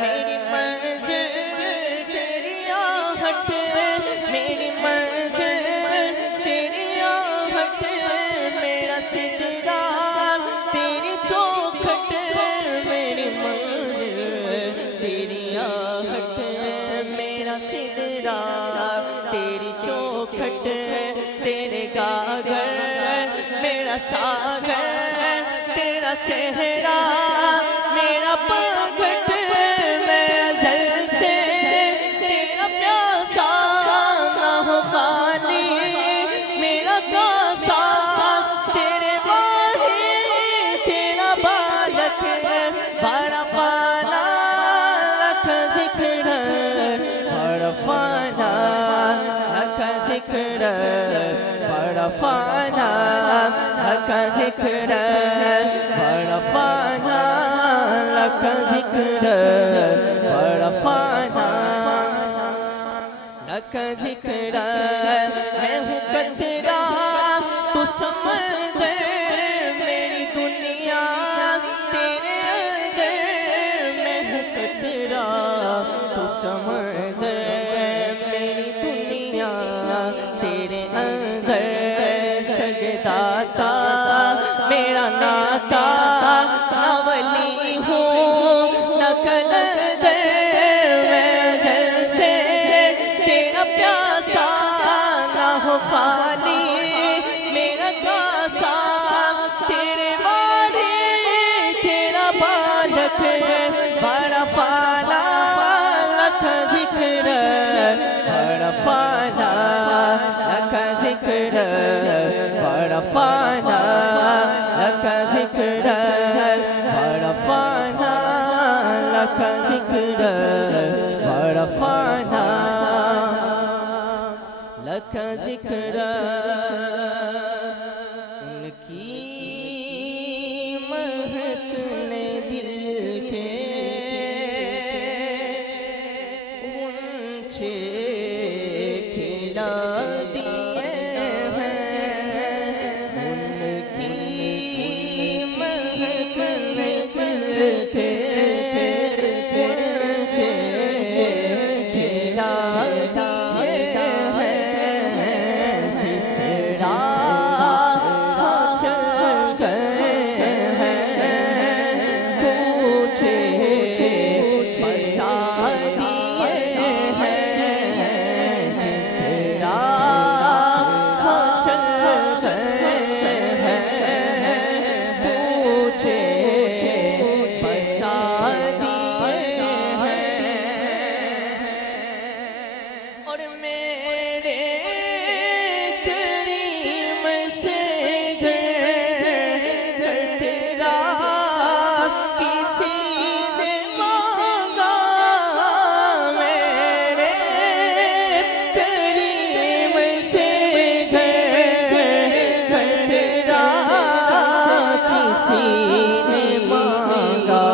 मेरी मंजिल तेरी आहट मेरी मंजिल तेरी आहट मेरा सिदरा तेरी चौखट मेरी मंजिल तेरी आहट मेरा सिदरा तेरी चौखट तेरे गागर मेरा सागर तेरा सेहरा मेरा पागट मैं अज़ल से तेरा प्यासा ना हो खाली मेरा कासा तेरे बारे तेरा बालक बड़ा पाना लख ज़िक्र बड़ा पाना लख ज़िक्र बड़ा पाना लख ज़िक्र बड़ा पाना लख ज़िक्र बड़ा पाना लख ज़िक्र मैं हूँ कतरा तू समंदर मेरी दुनिया तेरे अंदर मैं हूँ कतरा तू समंदर मेरी दुनिया तेरे अंदर सजदाता मेरा नाता ना वली हूँ न कलंदर मैं अज़ल से तेरा प्यासा ना हो खाली मेरा कासा तेरे बारे तेरा बालक बड़ा पाना लख ज़िक्र बड़ा पाना लख ज़िक्र बड़ा पाना लख ज़िक्र बड़ा पाना लख ज़िक्र बड़ा पाना लख ज़िक्र उनकी महक ने दिल के ऊंचे खिला दिए हैं उनकी महक ने दिल के ऊंचे खिला दिए हैं जिस राह चल गए हैं पूछे बसा दिए हैं जिस राह चल गए हैं पूछे बसा दिए हैं और मेरे करीम से तेरा किसी ने मांगा मेरे करीम से तेरा किसी ने मांगा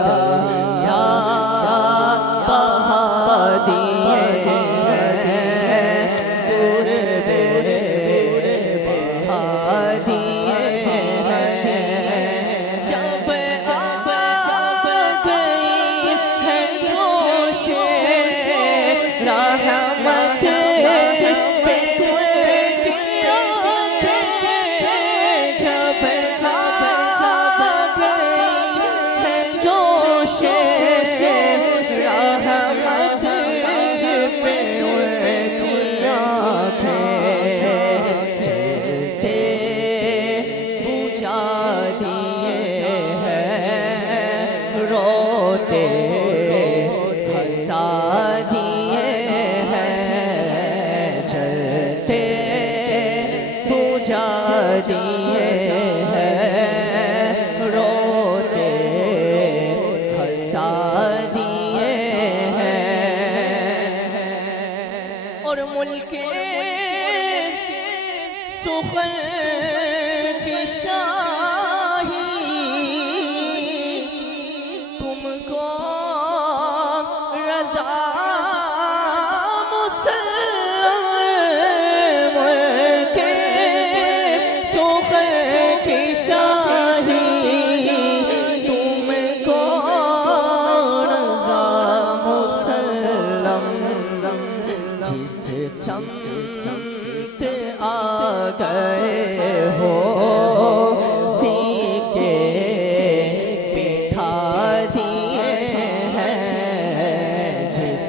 दरिया बहा दिए हैं दूर बेड़े बहा दिए हैं जब आप गई है जोश रहमत पे उनकी आंखें जब आप गई है जोश रहमत पे उनकी आंखें चलते बुझा दिए हैं रोते हंसा दिए हैं चलते बुझा दिए हैं रोते हंसा दिए हैं और मुल्क सुखन की शाही तुमको रज़ा मुसल्लम जिस समत आ गए हो सीके बिठा दिए हैं जिस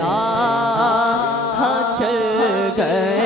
राह चल गए